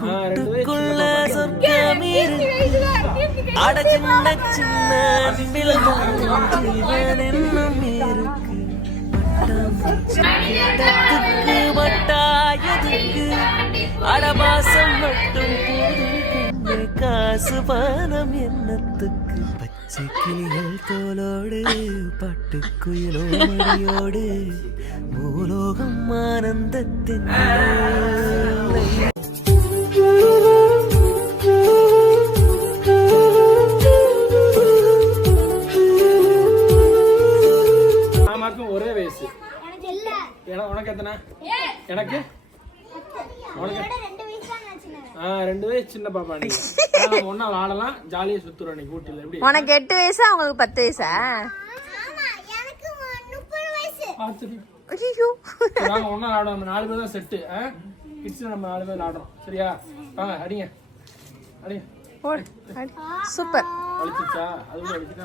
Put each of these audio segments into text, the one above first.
கூட்டுக்குள்ள சொர்க்கம் இருக்கு அட சின்ன சின்ன அன்பில் ஜீவன் இன்னும் இருக்கு பட்டாம்பூச்சிக்கு வட்டாயதுக்கு அடபாசம் மட்டும் போதும் காசு பானம் என்னத்துக்கு பச்சை கிளிகள் தோலோடு பட்டுக்குயிலோ மணியோடு பூலோகம் ஆனந்தத்தின் ஒரே வயசு. உனக்கு எத்தனை? எனக்கு 2 வயசு சின்ன பாப்பா. நீங்க ஒன்னா விளாடலாம், ஜாலியா சுத்துறோம். நீ ஊட்டில எப்படி? உனக்கு 8 வயசா, அவங்களுக்கு 10 வயசா? ஐயோ, நாங்க ஒன்னா விளாடுவோம். 4 பேர் தான் செட்டு. கிட்ஸ்ல நம்ம 4 பேர் விளாடுறோம். சரியா? வாங்க அடிங்க அடிங்க. சூப்பர். அடிச்சுச்சா? அதுவும் அடிச்சுட்டா.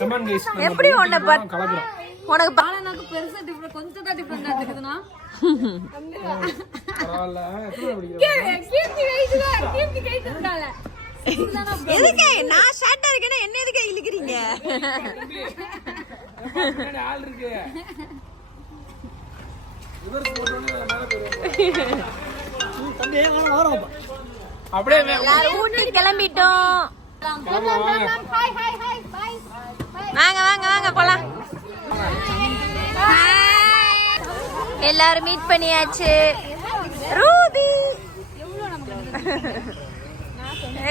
Come on guys. எப்படி உன்னை கலக்குறோம். உனக்கு பாலனாக்கு பெருசா டிஃபரண்ட், கொஞ்சம் தான் டிஃபரண்டா இருக்குதுனா? பரவாயில்ல. எத்தனை படிக்கிறீங்க? கீர்த்தி கைட்டுறால. எதுக்கு நான் ஷார்ட்டா இருக்கேனா என்ன எதுக்கு இழுக்குறீங்க? பின்னாடி ஆள் இருக்கு. ரிவர்ஸ் போட்டோனே மேல போறோம். தம்பி வரோம். அப்படியே எல்லாரும் ஊட்டி கிளம்பிட்டோம். Hi hi hi by. வாங்க வாங்க வாங்க போலாம். எல்லாரும் மீட் பண்ணியாச்சு. ரூபி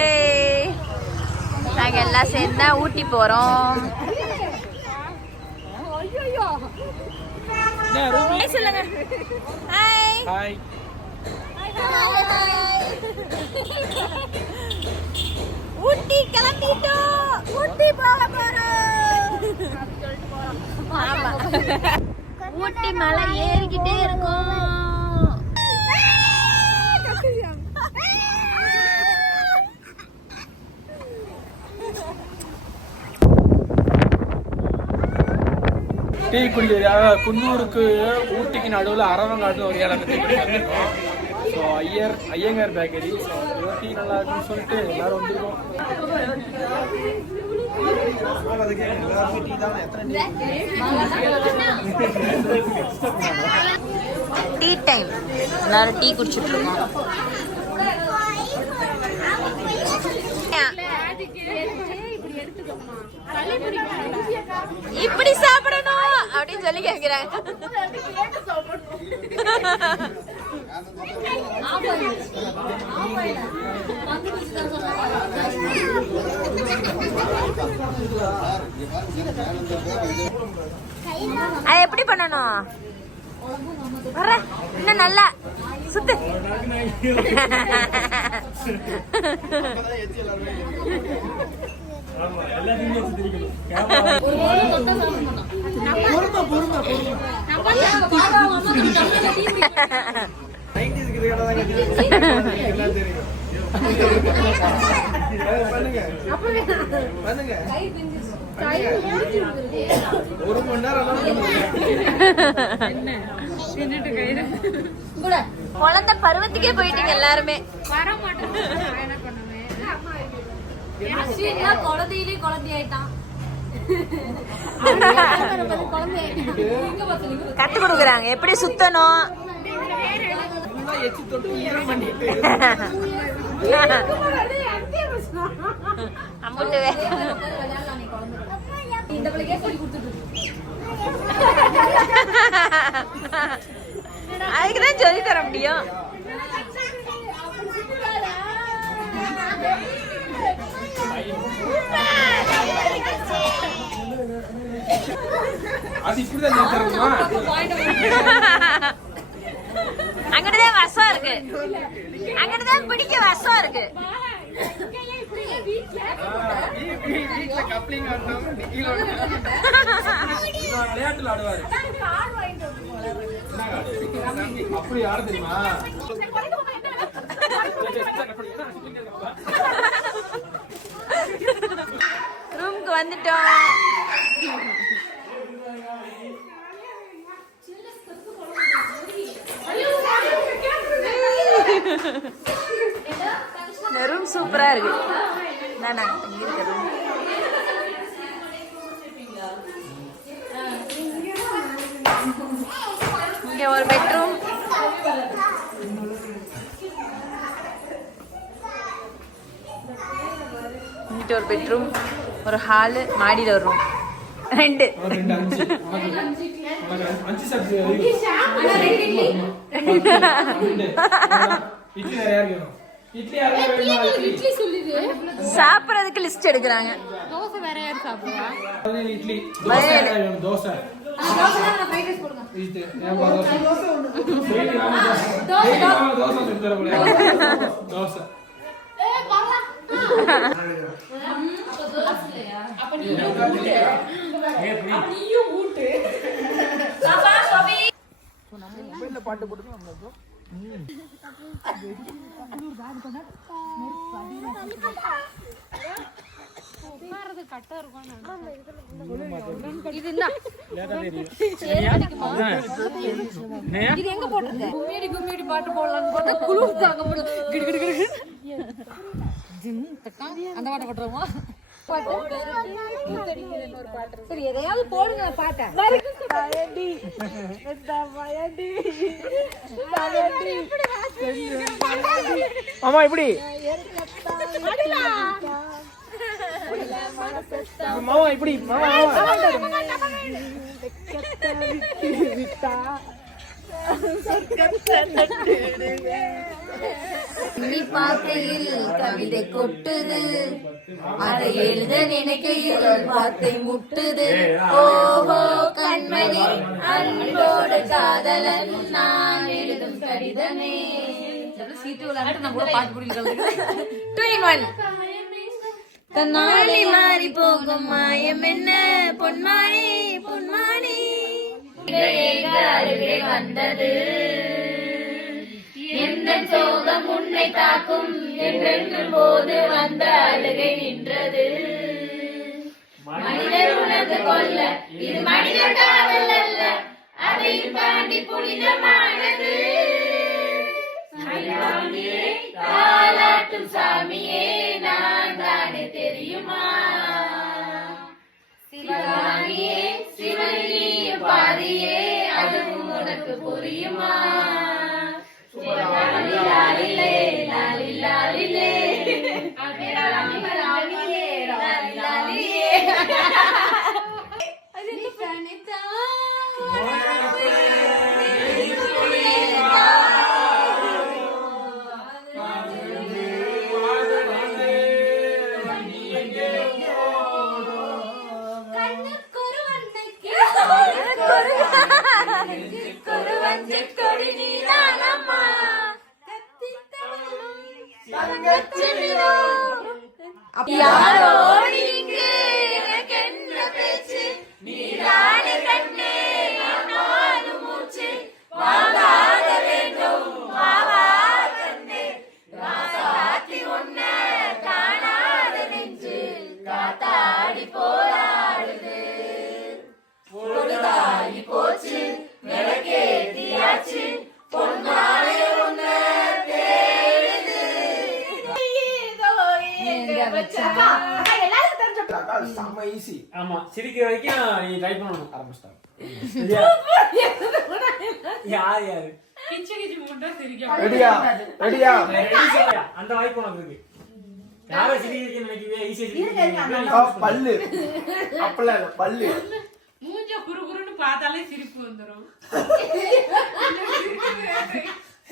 ஏய், நாங்க எல்லாம் சேர்ந்தா ஊட்டி போறோம். ஹாய் சொல்லுங்க. Hi hi. ஊட்டி கிளம்பிட்டோம். ஊட்டி போக போறோம். ஆமா, ஊட்டி மலை ஏறிக்கிட்டே இருக்கும். டீ குடி. குன்னூருக்கு ஊட்டிக்கு நடுவில் அரவங்காட்டில் ஒரு இடம் வந்திருக்கோம். So Iyengar bakery. So tea நல்லா இருக்குன்னு சொல்லிட்டு எல்லாரும் வந்திருக்கோம். Tea time. எல்லாரும் டீ குடிச்சிட்டு இருக்கோம். இப்படி சாப்பிடணும் அப்படின்னு சொல்லி கேக்குறாங்க. அது எப்படி பண்ணணும்? வர இன்னும் நல்லா சுத்து. ஒரு மணி நேரம் குழந்தை பருவத்துக்கே போயிட்டீங்க எல்லாருமே. குழந்தையிலே குழந்தையாயிட்டான். கத்து கொடுக்குறாங்க எப்படி சுத்தணும். அம்புட்டு அதுக்குதான் சொல்லி தர முடியும். அங்கிட்டுதான் வசம் இருக்கு. அங்கிட்டுதான் பிடிக்க வசம் இருக்கு. விளையாட்டுல ஆடுவாரு. அப்படி ஆட தெரியுமா? ரூமுக்கு வந்துட்டோம். இந்த ரூம் சூப்பரா இருக்கு. நானா இங்க இருக்க room. இங்க ஒரு பெட்ரூம், இங்கிட்ட ஒரு பெட்ரூம், ஒரு ஹாலு, மாடியில ஒரு ரூம், 2 5 சப்ஜெக்ட் இட்லி நிறைய இருக்கு. இட்லி இட்லி சொல்லுது. சாப்பிடறதுக்கு லிஸ்ட் எடுக்கிறாங்க. தோசை வேற யார் சாப்பிடுவா? இட்லி தோசை வேணும். தோசை தோசை நான் ஃப்ரைட் ரைஸ் போடுங்க. இது தோசை தோசை ஏய் பாரா. அப்ப நீயும் ஊட்டு. பாப்பா சோபி மொபைல்ல பாட்டு போட்டு நம்ம உட்கார்றது கட்டா இருக்கும். இது என்ன? இது எங்க போட்டது? கும்மிடி கும்மிடி பாட்டு போடலாம்னு பார்த்தா குளிர் தாங்க முடியல. கிடு கிடு கிடு. அந்த பாட்டு போட்டுருவோமா? சரி எதையாவது போடுங்க பாட்டை. ஆமா இப்படி மாமா இப்படி மாமா பார்க்கையில் கவிதை கொட்டுது, அதை எழுத நினைக்கையில் வார்த்தை முட்டுது. ஓஹோ கண்மணி அன்போடு காதலன் நான் எழுதும் கடிதமே. சீட்டு விளையாட்டு நம்ம கூட பாட்டு பிடிக்கிறது. 2 in 1. தன்னாலி மாறி போகும் மாயம் என்ன பொன்மானி பொன்மானி அருகே வந்தது. எந்த சோகம் உன்னை தாக்கும் என்றென்றும் போது வந்த அழுகை நின்றது. மனிதர் உணர்ந்து கொள்ள இது மனித காதல் அல்ல, அதையும் தாண்டி புனிதமானது. தாலாட்டும் சாமியே நான் தானே தெரியுமா? சிவகாமியே சிவனியும் பாதியே அதுவும் உனக்கு புரியுமா? லாலிலே லாலிலே யாரோ நீங்கு எனக்கென்ன பேச்சு, நீதானே கண்ணே நானும் மூச்சு, வாங்காத வேண்டும் வாவா கண்ணே, காத்தாடி ஒன்ன காணாத நெஞ்சு காத்தாடி போராடுது. பொழுதாகி போச்சு விளக்கேத்தியாச்சு பொன்மாலை ஒன்ன தேடுது. செம்ம ஈஸி. ஆமா சிரிக்கிற வரைக்கும் நீ ட்ரை பண்ணணும். ஆரம்பிச்சிட்டாங்க யார் யாரு ரெடியா ரெடியா அந்த வாய்ப்பு உனக்கு இருக்கு. யாரை சிரிக்கிறீங்கன்னு நினைக்கவே ஈஸியா பல்லு அப்பல பல்லு மூஞ்ச குறுகுறுன்னு பார்த்தாலே சிரிப்பு வந்துரும்.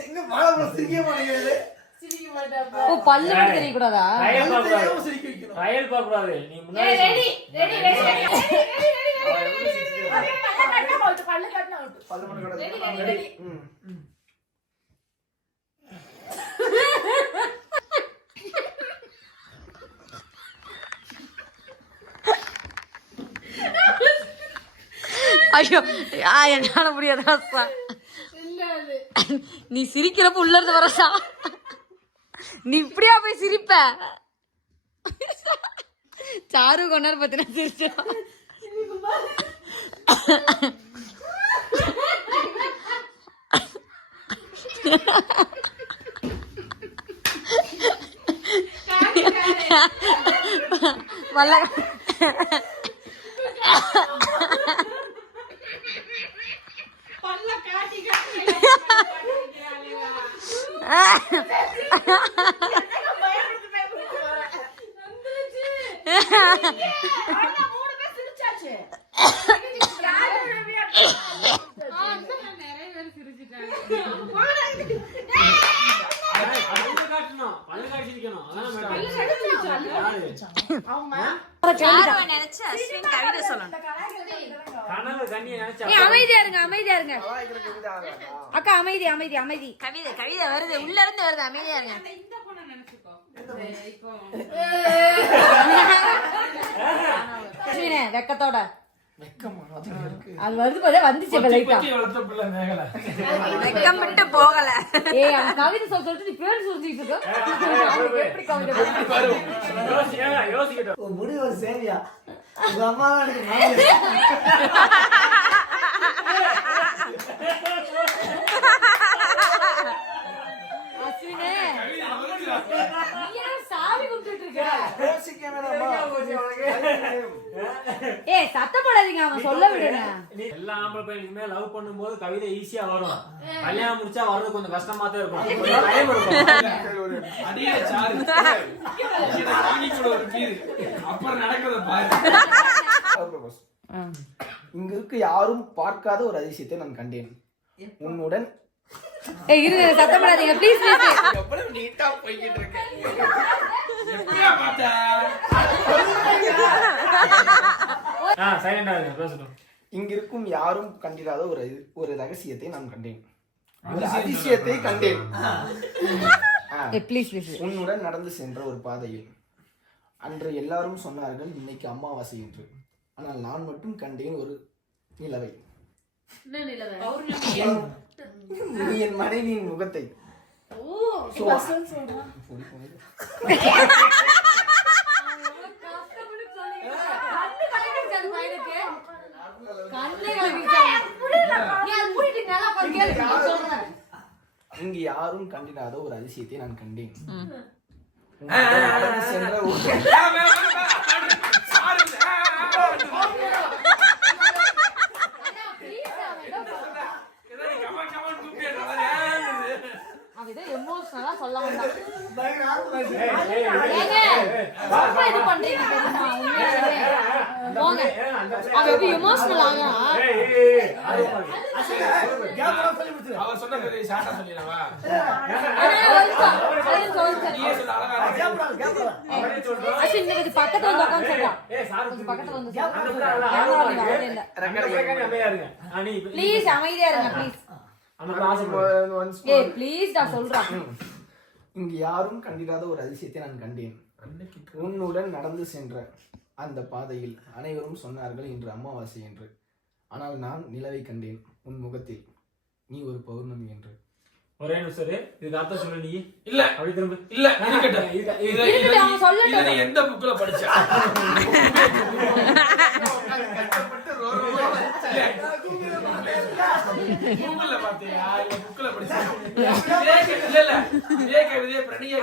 எங்க மாலபுர சிரிக்க மாட்டேங்குது. ஓ பல்லு மட்டும் தெரிய கூடாதா? ட்ரையல் பார்க்க கூடாது. சிரிக்க வைக்கணும். ட்ரையல் பார்க்க கூடாது. நீ முன்னாடி ரெடி ரெடி ரெடி பல்லு மட்டும் கிடக்கு. ரெடி. ஐயோ என்னால முடியாதா? நீ சிரிக்கிறப்ப உள்ள இருந்து வரசா, நீ இப்படியா போய் சிரிப்ப? சாரு கொண்டாரு பத்தினா சிரிச்சா. வல்ல பல்ல காட்டி காட்டி நிறைய பேர் சிரிச்சிட்டாங்க. பல்லு காய்ச்சிருக்கணும் நினைச்சு அஸ்வின் கவிதை சொல்லணும். கனவு கண்ணியை நினைச்சா அமைதியா இருங்க, அமைதியா இருங்க அக்கா. அமைதி அமைதி அமைதி. கவிதை கவிதை வருது, உள்ள இருந்து வருது. அமைதியா இருங்க. இந்த பொண்ணை நினைச்சுக்கோ. இப்போ அஸ்வினே வெக்கத்தோட வெக்கமா அது வருது போதே வந்துச்சு. இப்ப லைட்டா வளர்த்த பிள்ளை மேகலை வெக்கம் விட்டு போகல. ஏய் அவன் கவிதை சொல்லிட்டு நீ பேர் சொல்லிட்டு இருக்க. எப்படி கவிதை யோசிக்கட்டும். ஒரு முடிவு ஒரு சேவியா உங்க அம்மா தான் எனக்கு அஸ்வினே நீ ஏன் சாவி கும்பிட்டு இருக்க? ஏய் சத்தம் போடாதீங்க, அவன் சொல்ல விடுங்க. எல்லா ஆம்பளை பையனுக்குமே லவ் பண்ணும்போது கவிதை ஈஸியா வரும். கல்யாணம் முடிச்சா வர்றது கொஞ்சம் கஷ்டமா தான் இருக்கும். டைம் இருக்கும். அடியே சாரு ஒரு கீரு அப்புறம் நடக்கிறத பாரு. இங்க இருக்கு யாரும் பார்க்காத ஒரு அதிசயத்தை நான் கண்டேன். உன்னுடன் ஏய் இரு சத்தம் போடாதீங்க ப்ளீஸ். எவ்வளவு நீட்டா போய்கிட்டு இருக்கு. எப்படியா பாத்த சைலண்டா இருங்க, பேசட்டும். இங்க இருக்கும் யாரும் கண்டிராத ஒரு ரகசியத்தை நான் கண்டேன். ஒரு அதிசயத்தை கண்டேன். Please please. உன்னுடன் நடந்து சென்ற ஒரு பாதையில் அன்று எல்லாரும் சொன்னார்கள் இன்னைக்கு அமாவாசை என்று. ஆனால் நான் மட்டும் கண்டேன் ஒரு நிலவை. என் மனைவியின் முகத்தை. இங்கு யாரும் கண்டிராத ஒரு அதிசயத்தை நான் கண்டேன். நடந்து சென்ற எமோஷனலா சொல்ல வந்தான். எமோஷனல் ஆகா அவர் சொன்ன பேரு ஷார்ட்டா சொல்லிடவா? பக்கத்துல வந்து உட்காந்து சொல்றான். பக்கத்துல வந்து ப்ளீஸ் அமைதியா இருங்க ப்ளீஸ். ஏய் ப்ளீஸ் நான் சொல்றேன். இங்கு யாரும் கண்டிராத ஒரு அதிசயத்தை நான் கண்டேன். உன்னுடன் நடந்து சென்ற அந்த பாதையில் அனைவரும் சொன்னார்கள் இன்று அமாவாசை என்று. ஆனால் நான் நிலவை கண்டேன் உன் முகத்தில். நீ ஒரு பௌர்ணமி என்று. ஒரே நிமிஷம் இதுக்கு அர்த்தம் சொல்லு. நீ இல்ல அப்படி திரும்ப இல்ல இத எந்த புக்ல படிச்ச? கூகுள்ல பாத்தியா இல்ல புக்ல படிச்ச? இல்ல இதே கவிதையை பிரணியா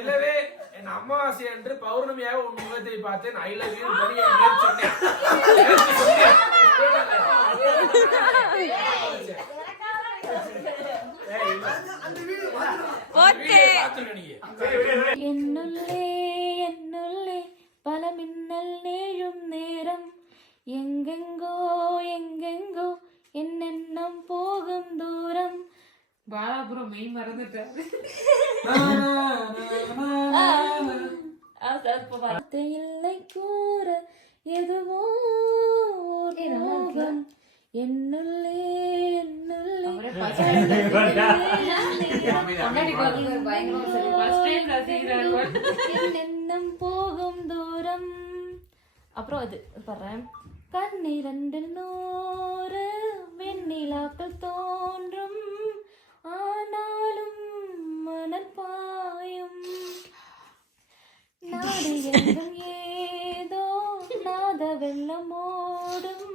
இல்லவே என் அமாவாசை அன்று பௌர்ணமியாக உன் முகத்தை பார்த்தேன். ஐ லவ் யூ பிரணியா சொன்னேன். என்னுள்ளே என்னுள்ளே பல மின்னல் நேழும் நேரம் எங்கெங்கோ எங்கெங்கோ என்னென்னம் போகும் தூரம். பாலாபுரம் மெய் மறந்துட்டாரு. இல்லை கூற எதுவோ என்னுள்ளே என்னுள்ளே என்னென்னம் போகும் தூரம். அப்புறம் அது பாடுறேன். கண்ணிரண்டில் 100 வெண்ணிலாக்கள் தோன்றும் ஆனாலும் மணல் பாயும் நாடு எங்கும் ஏதோ நாத வெள்ளம் ஓடும்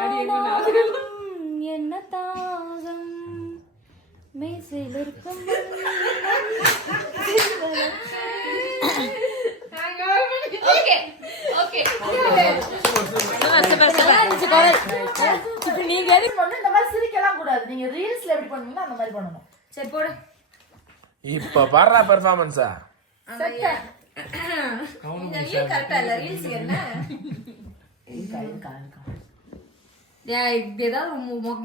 ஆனாலும் என்ன தாகம் மேசையில் இருக்கும் ஓகே ஓகே இப்ப நீங்க எதுக்கு வந்து இந்த மாதிரி சிரிக்கலாம் கூடாது. நீங்க ரீல்ஸ்ல எப்படி பண்ணுவீங்களோ அந்த மாதிரி பண்ணணும். சரி போடு. இப்ப பாடுறா பெர்ஃபார்மன்ஸா செட்ட. இந்த ரீல் கரெக்டா இல்ல ரீல்ஸ் என்ன?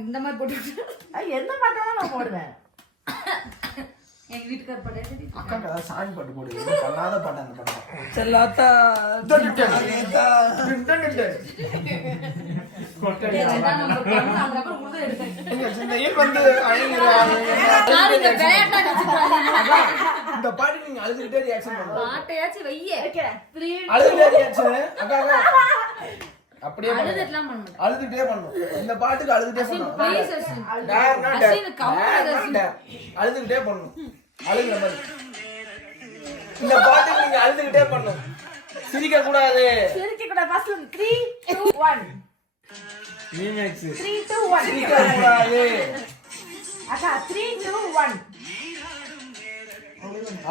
இந்த மாதிரி போட்டு எந்த பாட்டாலும் நான் போடுவேன். எங்க வீட்டுக்கார பாட்டு அக்காக்கு ஏதாவது சாமி பாட்டு போடு. இது பண்ணாத பாட்டு அந்த படம். செல்லாத்தா இந்த ஈர் வந்து இந்த பாட்டு நீங்க அழுதுகிட்டே ரியாக்ஷன் பண்ணணும். பாட்டையாச்சும் வையே. அழுதுகிட்டே ரியாக்ஷன் அக்கா அக்கா அப்படியே அழுதுட்டலாம் பண்ண மாட்டேன். அழுதுகிட்டே பண்ணணும். இந்த பாட்டுக்கு அழுதுகிட்டே பண்ணணும். ப்ளீஸ் அழுதுகிட்டே பண்ணணும். அழுகுற மாதிரி. இந்த பாட்டுக்கு நீங்க அழுதுகிட்டே பண்ணணும். சிரிக்க கூடாது. சிரிக்க கூடாது. ஃபர்ஸ்ட் 3 2 1 ரீமேக்ஸ் 3 2 1 சிரிக்க கூடாது. அக்கா 3 2 1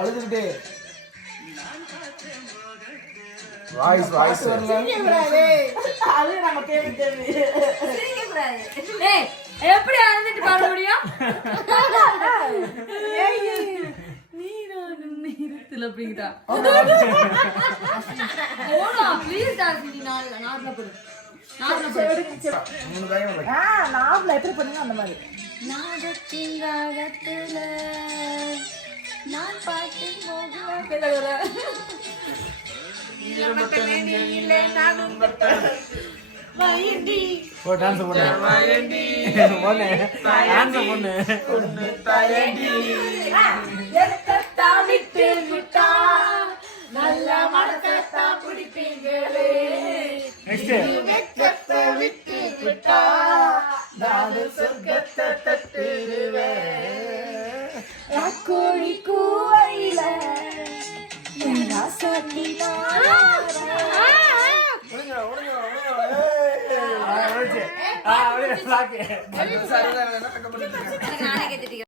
அழுதுகிட்டே வாய்ஸ் வரல. அது நம்ம கேள்வி சிரிக்க கூடாது. ஏய் எப்படி அழுதுட்டு பாட முடியும்? நீராடும் நீரத்துல அப்படிங்கடா. ஓடா ப்ளீஸ் டான்ஸ் நீ நாட்ல போடு. நாட்ல போடு. நாட்ல எப்படி பண்ணுங்க அந்த மாதிரி. நாகத்தின் ராகத்துல நான் பாட்டு போகுவா. ஓ டான்ஸ் பண்ணு ஒண்ணு டான்ஸ் பண்ணு விட்டு விட்டா நல்ல மனசத்தா பிடிப்பீங்களே. நெக்ஸ்ட் விட்டு விட்டா நான் சொர்க்கத்தை தட்டிடுவேன். கோழி கூவையில ஆ